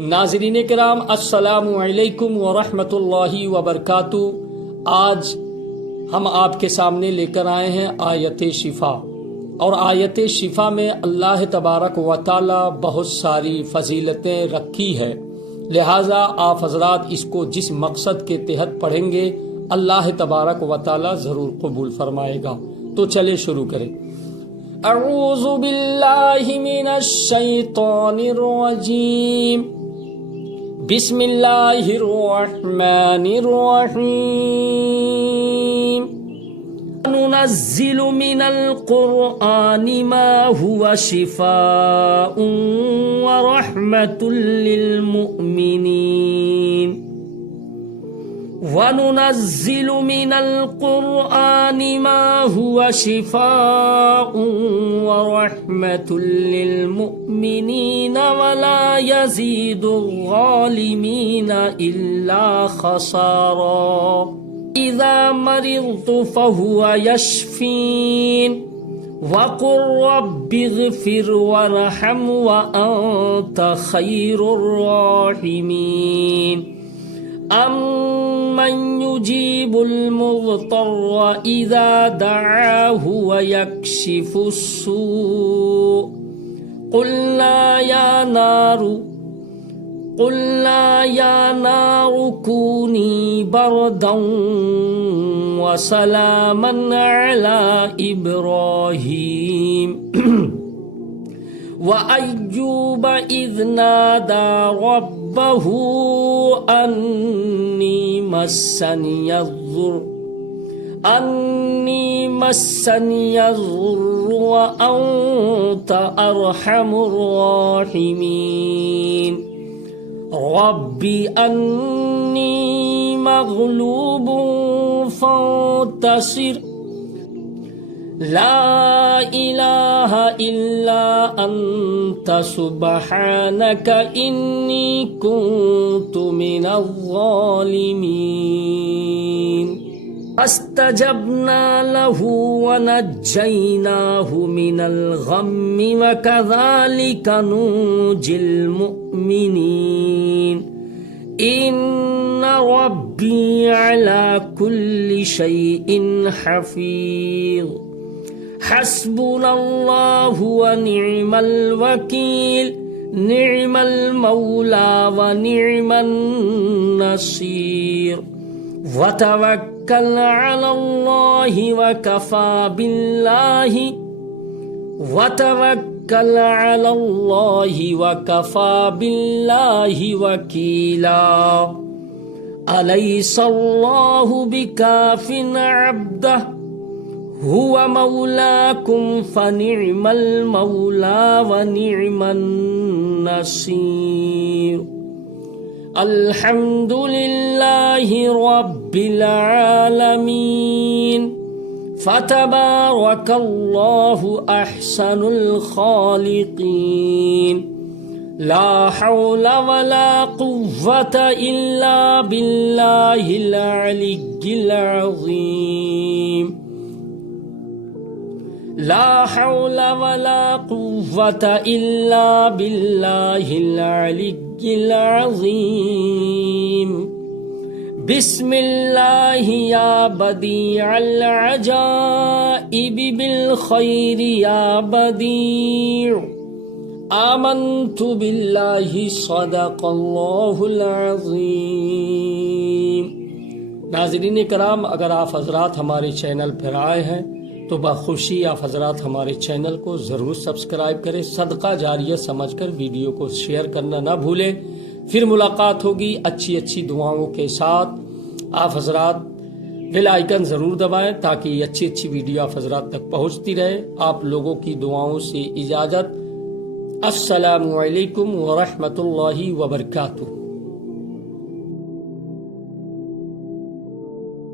ناظرین کرام، السلام علیکم ورحمۃ اللہ وبرکاتہ۔ آج ہم آپ کے سامنے لے کر آئے ہیں آیت شفا، اور آیت شفا میں اللہ تبارک و تعالی بہت ساری فضیلتیں رکھی ہے، لہٰذا آپ حضرات اس کو جس مقصد کے تحت پڑھیں گے اللہ تبارک و تعالی ضرور قبول فرمائے گا۔ تو چلے شروع کریں۔ اعوذ باللہ من الشیطان الرجیم، بسم اللہ الرحمن الرحیم۔ ننزل من القرآن ما هو شفاء ورحمة للمؤمنين وننزل من القرآن ما هو شفاء ورحمة للمؤمنين ولا يزيد الظالمين إلا خسارا إذا مرضت فهو يشفين وقل رب اغفر وارحم وأنت خير الراحمين أَمَّنْ يُجِيبُ الْمُضْطَرَّ إِذَا دَعَاهُ وَيَكْشِفُ السُّوءَ قُلْنَا يَا نَارُ كُونِي بَرْدًا وَسَلَامًا عَلَى إِبْرَاهِيمَ وَأَيُّوبَ إِذْ نَادَى رَبَّهُ أَنِّي مَسَّنِيَ الضُّرُّ وَأَنْتَ أَرْحَمُ الراحمين رَبِّ أَنِّي مَغْلُوبٌ فَانتَصِرْ لا إله إلا أنت سبحانك إني كنت من الظالمين فاستجبنا له ونجيناه من الغم وكذلك ننجي المؤمنين إن ربي على كل شيء حفيظ حسبنا الله ونعم الوكيل نعم المولى ونعم النصير وتوكل على الله وكفى بالله وكيلا أليس الله بكاف عبده هو مولاكم فنعم المولى ونعم النصير الحمد لله رب العالمين فتبارك الله أحسن الخالقين لا حول ولا قوة إلا بالله العلي العظيم لا حول ولا قوة إلا بالله العلي العظيم بسم الله يا بديع العجائب بالخير يا بديع آمنت بالله صدق الله العظيم۔ ناظرین کرام، اگر آپ حضرات ہمارے چینل پر آئے ہیں تو بخوشی آپ حضرات ہمارے چینل کو ضرور سبسکرائب کریں، صدقہ جاریہ سمجھ کر ویڈیو کو شیئر کرنا نہ بھولیں۔ پھر ملاقات ہوگی اچھی دعاؤں کے ساتھ۔ آپ حضرات بیل آئیکن ضرور دبائیں تاکہ یہ اچھی ویڈیو آپ حضرات تک پہنچتی رہے۔ آپ لوگوں کی دعاؤں سے اجازت۔ السلام علیکم ورحمۃ اللہ وبرکاتہ۔